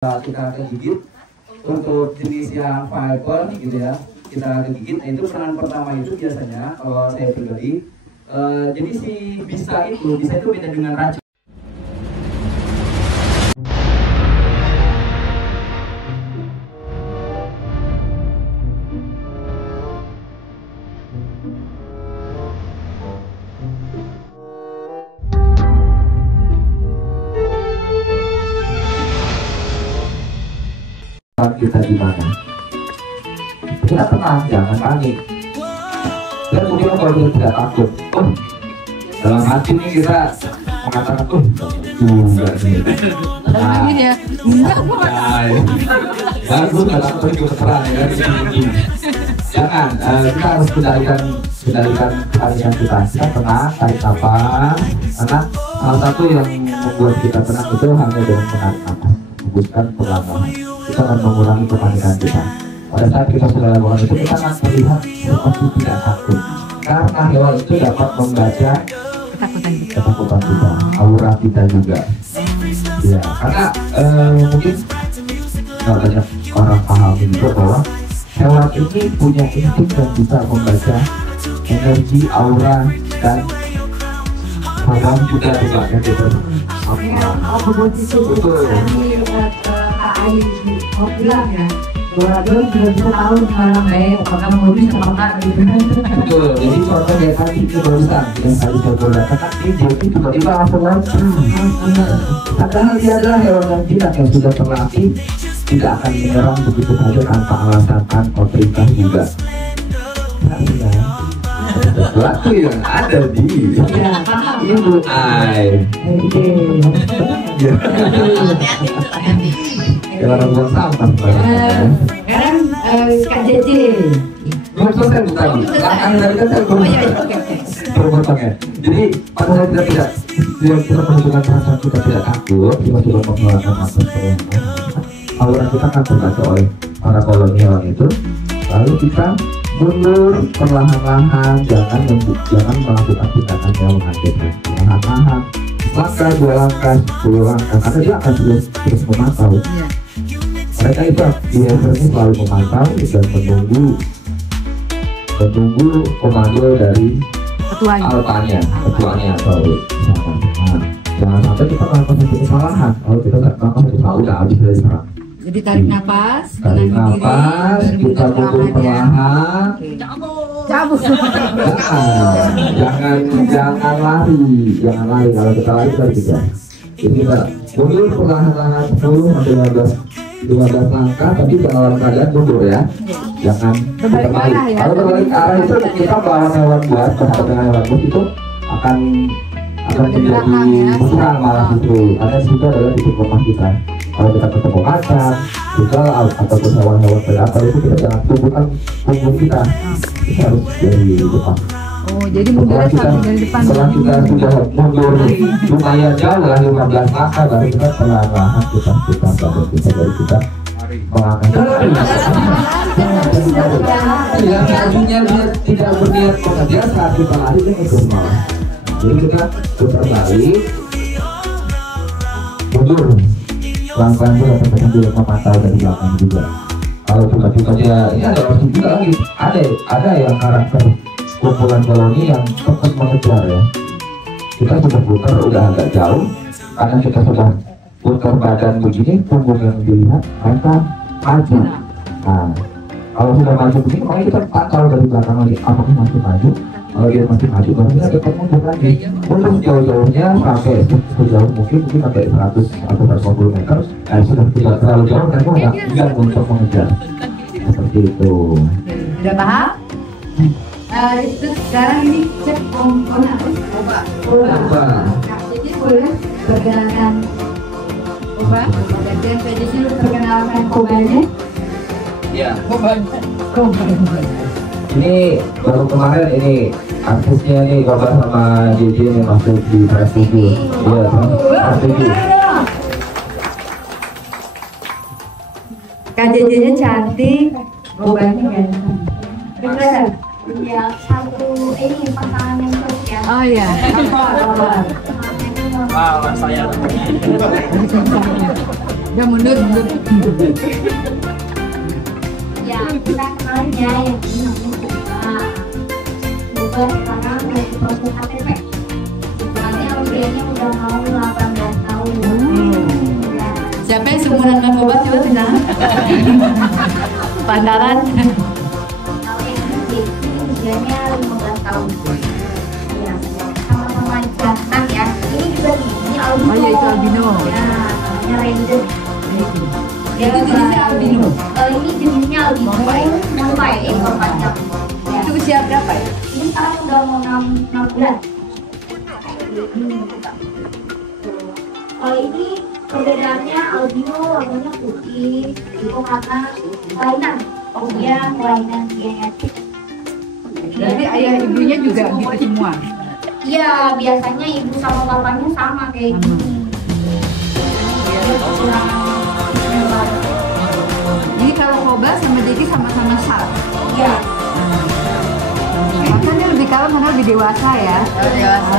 kita kegigit untuk jenis yang fiber gitu ya, kita kegigit. Nah itu serangan pertama itu biasanya kalau saya pribadi jadi si bisa itu beda dengan racun. Kita di mana? Kita tenang, jangan panik. Dan mungkin kalau kita tidak takut, dalam hati ini kita mengatakan enggak nih. Baru nggak takut itu keterangan ya kan? Jangan, kita harus kendalikan kepanikan kita. Kita tenang, tarik nafas. Karena salah satu yang membuat kita tenang itu hanya dengan menarik nafas, hembuskan perlahan. Kita akan mengurangi kepanikan kita. Pada saat kita sudah lakukan itu, kita akan terlihat seperti tidak takut. Karena hewan itu dapat membaca ketakutan kita, aura kita juga. Ya, karena mungkin nggak banyak orang paham juga bahwa hewan ini punya insting dan bisa membaca energi, aura, dan hewan juga ya gitu. Betul. Mau bilang ya, Doraemon juga bisa tahu malam baik, apakah modus apakah gitu. Betul, jadi contoh kayak tadi itu barusan yang tadi saya bilang, kan ini jadi tiba-tiba langsung lagi. Padahal dia adalah hewan yang jinak yang sudah terlatih, tidak akan menyerang begitu saja tanpa alasan, tanpa perintah juga. Sesuatu yang ada di ibu ai. Kayak orang buang sampah. Sekarang Kak Cece. Belum selesai tadi. Langkah dari kan saya berpotongnya. Jadi pada saat kita menunjukkan perasaan kita tidak takut, kita sudah mengeluarkan nafas perlahan. Aura kita akan terbaca oleh para kolonial itu. Lalu kita mundur perlahan-lahan, jangan melakukan tindakan yang mengagetkan. Perlahan-lahan, langkah, 2 langkah, 10 langkah, karena dia akan terus memantau. Mereka itu biasanya selalu memantau dan menunggu komando dari ketuanya atau misalkan. Jangan sampai kita melakukan satu kesalahan. Kalau kita nggak melakukan satu kesalahan, udah habis dari serang. Jadi tarik nafas, kita mundur perlahan. Cabut. Jangan lari kalau kita lari kita tidak. Jadi kita mundur perlahan-lahan 10 sampai 15 langkah, tapi dalam keadaan mundur ya. Jangan berbalik. Kalau berbalik arah itu kita bawa hewan buas, berhadapan dengan hewan buas itu akan menjadi musuhan malah itu. Karena itu adalah titik lemah kita. Kalau kita ketemu macan, juga atau hewan-hewan predator itu kita jangan tumbuhkan punggung kita harus dari depan. Oh, jadi mundur dari depan. Setelah kita sudah mundur lumayan jauh lah 15 langkah, baru kita perlahan-lahan kita baru kita mengangkat. Yang tadinya dia tidak berniat mengejar, saat kita lari dia ikut malah. Jadi kita putar balik, mundur. Pelan-pelan juga teman-teman juga memantau dari belakang juga. Kalau tiba-tiba dia ini ada opsi juga lagi, ada yang karakter kumpulan koloni yang tetap mengejar ya. Kita sudah putar udah agak jauh, karena kita sudah putar badan begini, punggung yang dilihat mereka maju. Nah, kalau sudah maju begini, makanya kita pantau dari belakang lagi apakah masih maju. Kalau dia masih maju, baru kita tetap mundur lagi. Mundur jauh-jauhnya sampai sejauh mungkin sampai 100 atau 150 meter. Nah, sudah tidak terlalu jauh, mereka nggak enggan untuk mengejar. Seperti itu. Sudah paham? Terus sekarang ini cek komponen coba. Jadi boleh perkenalkan coba. Dan PDC perkenalkan kobanya. Ya. Kobanya. Ini baru kemarin ini artisnya nih Koba sama JJ nih masuk di Trans7. Iya, Trans7. Kak JJ-nya cantik, Kobanya ganteng. Bener. Ya, satu ini pasangan yang cocok ya. Oh iya. Saya Udah mundur. Ya, kita kenalin ya yang ini namanya Buba. Buba sekarang lagi proses KTP. Nanti usianya udah mau 18 tahun. Ya. Siapa yang seumuran sama Boba coba bilang? Pandaran. Kalau yang ini usianya 15 tahun. Ya, sama-sama jantan ya. Ini juga nih, ini albino. Oh iya, itu albino. Ya, namanya Ranger. Itu jenisnya albino. Ini jenisnya albino. Sampai ekor panjang. Ya. Itu usia berapa ya? Ini sekarang udah mau 6 bulan. Kalau ini perbedaannya albino warnanya putih, itu karena kelainan. Dia kelainan genetik. Berarti ayah ibunya juga gitu semua. Iya, biasanya ibu sama bapaknya sama kayak gini. Dia kurang lebar. Jadi kalau Boba sama Jeki sama-sama sar. Iya. Makanya lebih kalem karena lebih dewasa ya. Dewasa.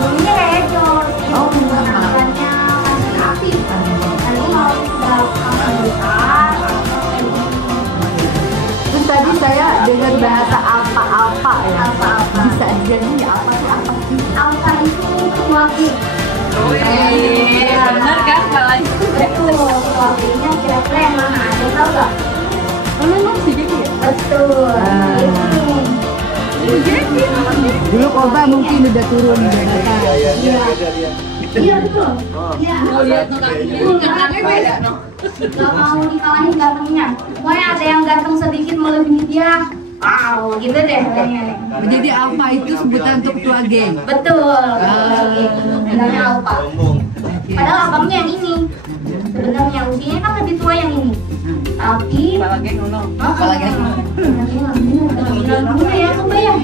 Dulunya Ranger. Oh, makannya masih aktif. Nanti mau sudah besar. Terus tadi saya dengar bahasa apa-apa ya. Apa-apa. Bisa dijadiin ya apa sih apa sih? Alfa itu keluarga. Iya, benar kan kalau itu. Betul, keluarganya kira-kira yang mana? Ada tahu nggak? Oh, memang sih Jeki ya? Betul. Ini. Dulu Boba mungkin udah turun ya. Iya. Iya betul. Iya. Kenapa beda no? Gak mau dikalahin gantengnya. Pokoknya ada yang ganteng sedikit melebihi dia. Wow, gitu deh kayaknya. Jadi Alpha itu sebutan untuk tua geng. Betul. Namanya Alfa. Padahal abangnya yang ini. Sebenarnya usianya kan lebih tua yang ini. Tapi Kepala geng Nuno. Kepala geng. ya, kebayang.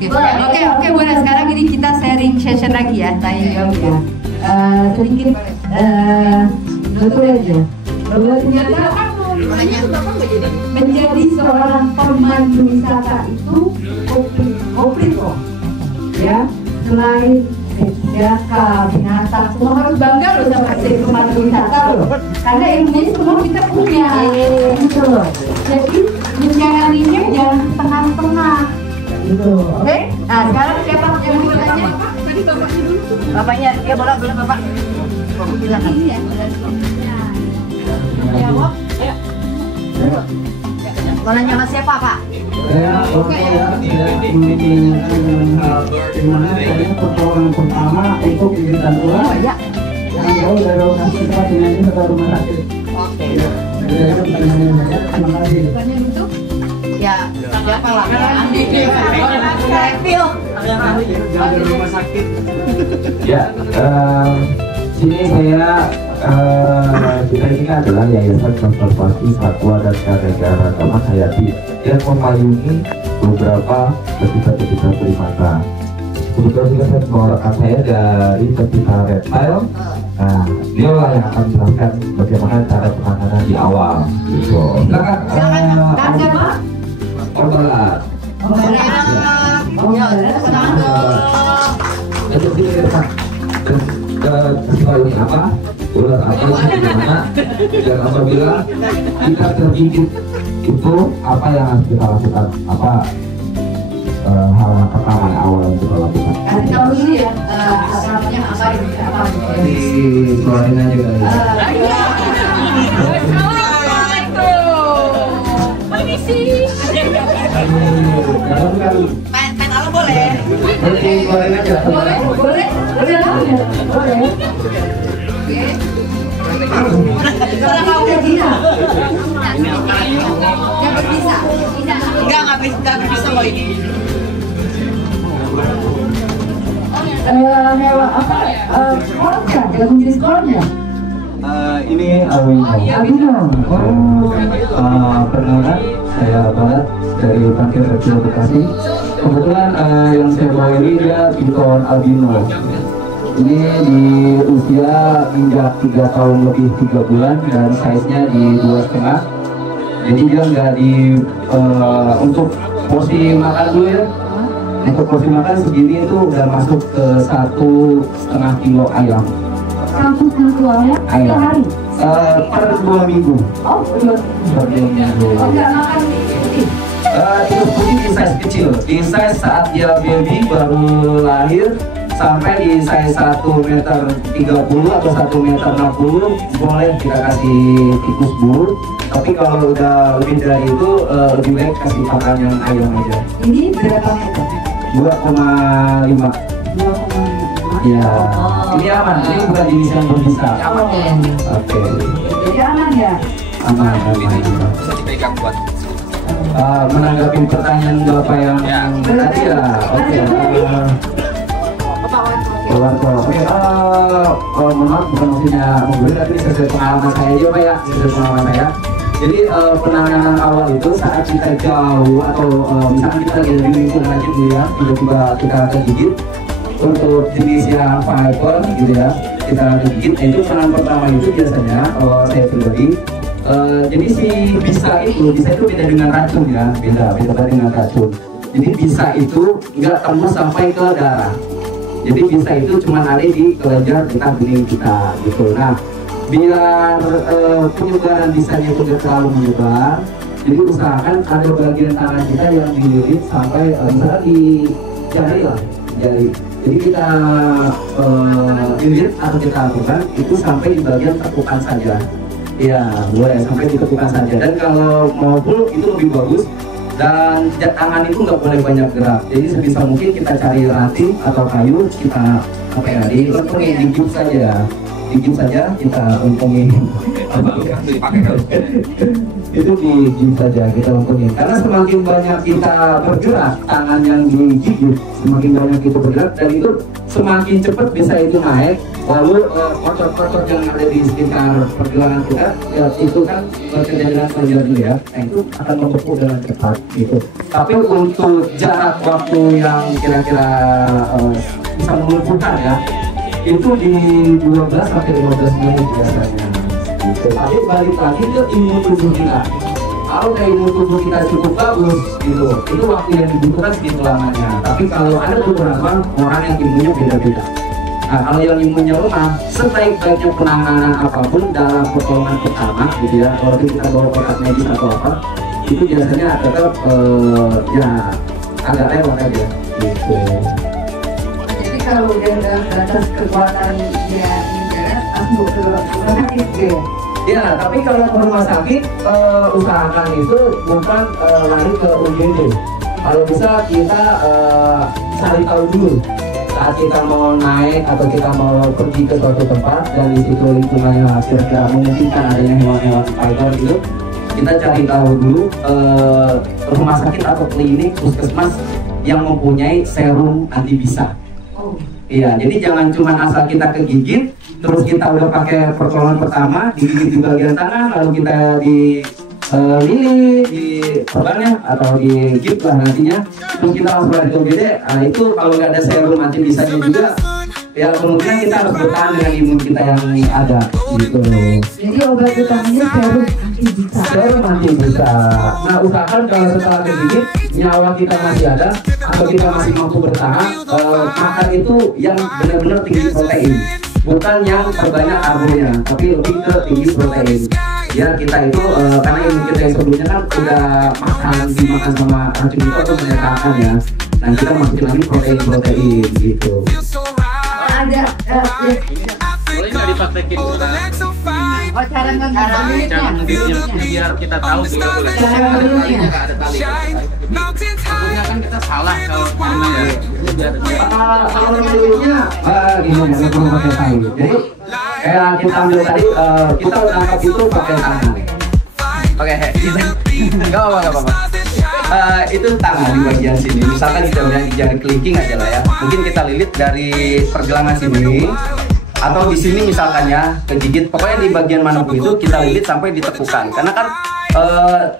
Oke, boleh sekarang ini kita sharing session lagi ya, tanya jawab ya. Sedikit betul aja. Bahwa ternyata menjadi seorang pemandu wisata itu komplit kok. Ya, selain jaka, binatang, semua harus bangga loh sama si pemandu wisata loh. Karena ilmunya semua kita punya. Gitu loh. Jadi menjalaninya jangan setengah-setengah. Gitu. Oke? Nah, sekarang siapa yang mau bertanya? Tadi bapaknya dulu. Bapaknya, ya boleh bapak. Silakan. Ini ya. Jawab. Ayo. Mau nanya sama siapa, Pak? Saya oke ya, tidak menginginkan dengan hal dimana saya pertolongan pertama untuk kegiatan tulang Oh ya. yang jauh dari lokasi tempat ini ke rumah sakit. Oke. Jadi itu pertanyaannya saya. Terima kasih. Pertanyaan itu? Ya, siapa lah? Andi. Phil. Ya, sini saya kita ini adalah Yayasan Konservasi Satwa dan Keanekaragaman Hayati yang memayungi beberapa pecinta-pecinta primata. Kebetulan juga saya membawa rekan saya dari pecinta reptile. Nah, dia lah yang akan menjelaskan bagaimana cara penanganan di awal. Gitu. Silakan. Dan siapa? Orbalat. Ya, tangan dong. Untuk sini ke depan. Peristiwa ini apa? Ular apa ini gimana? Dan apabila kita tergigit itu apa yang harus kita lakukan? Apa hal yang pertama yang awal yang kita lakukan? Kasih tahu dulu ya. Namanya apa ini? Apa? Dikeluarin aja kali ya. Main alam boleh. Dikeluarin aja. Boleh. Boleh lah. Oke. Kalau kau udah bisa. Nggak bisa. Nggak bisa loh ini. Hewan apa? Kolam kan? Gabung jenis kolam ya? Ini albino. Albino. Perkenalkan, saya Barat dari Parkir Reptil Bekasi. Kebetulan yang saya bawa ini dia piton albino. Ini di usia hingga 3 tahun lebih 3 bulan dan size-nya di 2,5. Jadi dia nggak di untuk porsi makan dulu ya. Untuk porsi makan segini itu udah masuk ke 1,5 kilo ayam. kampus virtualnya Ayo. sehari. Per 2 minggu. Oh, dua. Per 2 minggu. Oh, nggak makan putih. Tikus putih di size kecil, di size saat dia baby baru lahir sampai di size 1,30 meter atau 1,60 meter boleh kita kasih tikus bulu. Tapi kalau udah lebih dari itu lebih baik kasih pakan yang ayam aja. Ini berapa meter? 2,5. 2,5. Ya, ini aman. Ini bukan jenis yang berbisa. Oh, Oke, jadi aman ya? aman. Bisa dipegang buat. Menanggapi pertanyaan Bapak yang tadi ya, oke. Oke, mohon maaf bukan maksudnya menggurui, tapi sesuai pengalaman saya aja Pak ya, sesuai pengalaman saya. Jadi penanganan awal itu saat kita jauh atau misalkan kita lagi di lingkungan aja dulu ya, tiba-tiba kita kegigit untuk jenis yang viper gitu ya, kita kegigit. Itu penanganan pertama itu biasanya kalau saya pribadi. Jadi si bisa itu beda dengan racun ya, beda dengan racun. Jadi bisa itu nggak tembus sampai ke darah. Jadi bisa itu cuma ada di kelenjar getah bening kita gitu. Nah, biar penyebaran bisanya itu nggak terlalu menyebar, jadi usahakan ada bagian tangan kita yang dililit sampai misalnya di jari lah, jari. Jadi kita lilit atau kita lakukan itu sampai di bagian tekukan saja. Ya, boleh sampai ditepukan saja. Dan kalau mau full itu lebih bagus. Dan tangan itu nggak boleh banyak gerak. Jadi sebisa mungkin kita cari ranting atau kayu, kita apa ya, digigit saja. Digigit saja, kita untungin. Itu digigit saja, kita untungin. Karena semakin banyak kita bergerak, tangan yang digigit, semakin banyak itu bergerak, dan itu semakin cepat bisa itu naik. Lalu kotor-kotor yang ada di sekitar pergelangan kita ya, itu kan kejadian kelenjar dulu ya, nah itu akan membeku dengan cepat gitu. Tapi untuk jarak waktu yang kira-kira bisa melumpuhkan ya, itu di 12 sampai 15 menit biasanya gitu. Tapi balik lagi ke imun tubuh kita. Kalau dari imun tubuh kita cukup bagus gitu, itu waktu yang dibutuhkan segitu lamanya. Tapi kalau ada beberapa orang yang imunnya beda-beda. Nah, kalau yang imunnya lemah, sebaik-baiknya penanganan apapun dalam pertolongan pertama gitu ya, kalau kita bawa obat medis atau apa, itu biasanya tetap ya agak lewat aja gitu. Jadi kalau udah batas kekuatan dia langsung ke rumah sakit gitu. Ya, tapi kalau ke rumah sakit usahakan itu bukan lari ke UGD. Kalau bisa kita cari tahu dulu. Saat kita mau naik atau kita mau pergi ke suatu tempat dan di situ lingkungannya kira-kira memungkinkan adanya hewan-hewan viper gitu, kita cari tahu dulu rumah sakit atau klinik puskesmas yang mempunyai serum anti bisa. Iya, jadi jangan cuma asal kita kegigit, terus kita udah pakai pertolongan pertama, digigit di bagian tangan, lalu kita di lili di perbannya atau di gip lah nantinya, terus kita langsung lari ke UGD. Nah itu kalau nggak ada serum anti bisanya juga, ya kemungkinan kita harus bertahan dengan imun kita yang ada gitu. Jadi obat utamanya serum anti bisa. Serum anti bisa. Nah usahakan kalau setelah kegigit nyawa kita masih ada atau kita masih mampu bertahan, makan itu yang benar-benar tinggi protein, bukan yang terbanyak karbonya, tapi lebih ke tinggi protein. Ya kita itu karena imun kita yang sebelumnya kan udah dimakan sama racun itu atau menyertakan ya. Nah kita masukin lagi protein gitu. Ada boleh nggak dipraktekin cara ngambilnya biar kita tahu juga boleh. cara ngambilnya. Takutnya kan kita salah kalau Kalau ngambilnya gini ya, perlu pakai tangan. Jadi kayak kita ambil tadi, kita tangkap itu pakai tangan. Oke, nggak apa-apa. Itu tangan di bagian sini. Misalkan kita udah di jari kelingking aja lah ya. Mungkin kita lilit dari pergelangan sini atau di sini misalkan ya kegigit. Pokoknya di bagian manapun itu kita lilit sampai ditepukan. Karena kan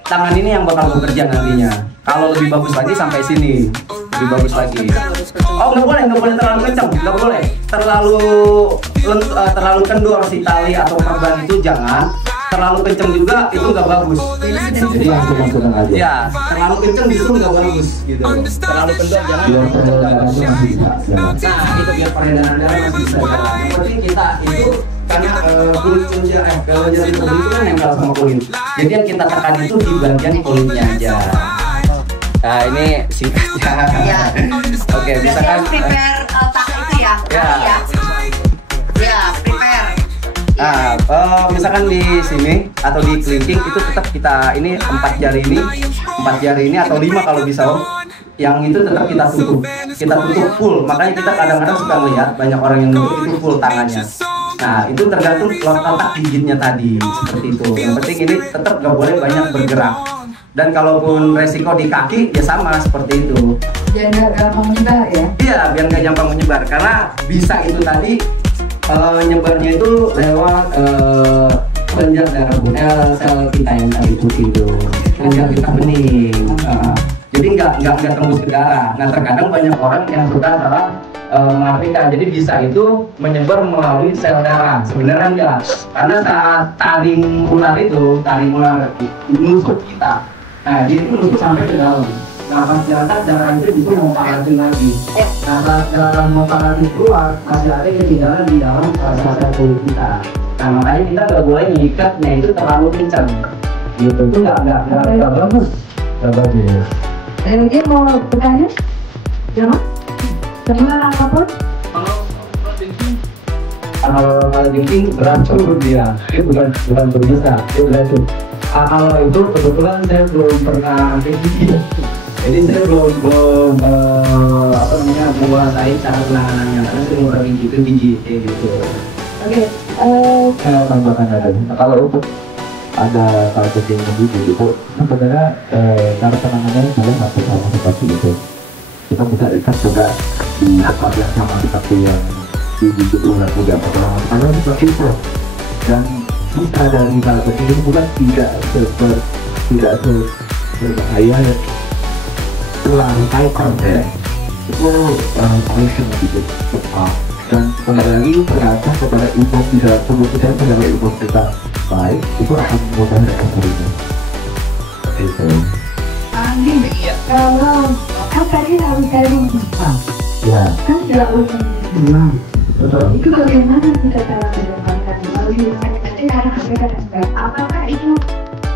tangan ini yang bakal bekerja nantinya. Kalau lebih bagus lagi sampai sini, lebih bagus lagi. Oh nggak boleh terlalu kencang, nggak boleh terlalu kendor si tali atau perban itu jangan. terlalu kenceng juga itu nggak bagus. Jadi yang sedang-sedang aja. Ya, terlalu kenceng justru nggak bagus gitu. Terlalu kendor jangan. Biar peredarannya masih bisa jalan. Nah, itu biar peredaran darah masih bisa jalan. Yang penting kita itu karena kulit jari tubuh itu kan nempel sama kulit. Jadi yang kita tekan itu di bagian kulitnya aja. Nah, ini singkatnya. Ya. Oke, misalkan prepare tak itu ya. Ya. Ya, prepare. Misalkan di sini atau di kelingking itu tetap kita ini 4 jari ini atau 5 kalau bisa Om. Yang itu tetap kita tutup full. Makanya kita kadang-kadang suka melihat banyak orang yang nutup itu full tangannya. Nah, itu tergantung letak gigitnya tadi seperti itu. Yang penting ini tetap nggak boleh banyak bergerak. Dan kalaupun resiko di kaki ya sama seperti itu. Biar nggak gampang menyebar ya. Iya, biar nggak gampang menyebar karena bisa itu tadi nyebarnya itu lewat kelenjar darah sel kita yang tadi putih itu, kelenjar getah bening. Jadi nggak tembus ke darah. Nah, terkadang banyak orang yang suka salah mengartikan. Jadi bisa itu menyebar melalui sel darah. Sebenarnya enggak, karena saat taring ular menusuk kita. Nah, dia itu menusuk sampai ke dalam. Nah, pas darah itu bisa mau palatin lagi. Nah, saat darah mau palatin keluar, masih ada ketinggalan di dalam sel kulit kita. Nah, makanya kita nggak boleh ngikatnya itu terlalu kencang. Gitu, itu nggak bagus. Nggak bagus. Dan dia mau bertanya? Jangan? Sama apapun? Kalau jengking beracun dia, itu bukan berbisa, itu beracun. Kalau itu kebetulan saya belum pernah gigi, jadi saya belum menguasai cara penanganannya, karena saya ngurangin gigi gitu. Oke. Saya tambahkan ada. Kalau untuk ada kasus yang menggigit itu sebenarnya cara penanganannya boleh hampir sama seperti itu. Kita bisa ikat juga di tempat yang sama seperti yang digigit ular juga karena seperti itu. Dan kita dari kasus ini bukan tidak berbahaya ular kaitan ya. Itu polisi sedikit cepat dan kembali lagi tergantung kepada imun di dalam tubuh kita. Kalau imun kita baik, itu akan memudahkan kesulitan. Itu. Kalau kan tadi harus dari Jepang, Ya. kan tidak usah bilang. Itu bagaimana kita cara mendapatkan kalau apakah itu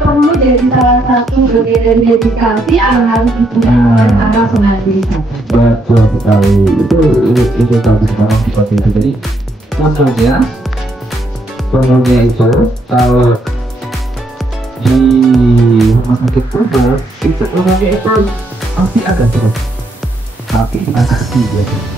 perlu jadi salah satu bagian dari dedikasi yang harus ditunjukkan anak pengajian? Betul sekali. Itu bagus banget seperti itu. Jadi contohnya itu kalau di rumah sakit umum itu umumnya itu pasti ada terus, tapi di kaki biasanya.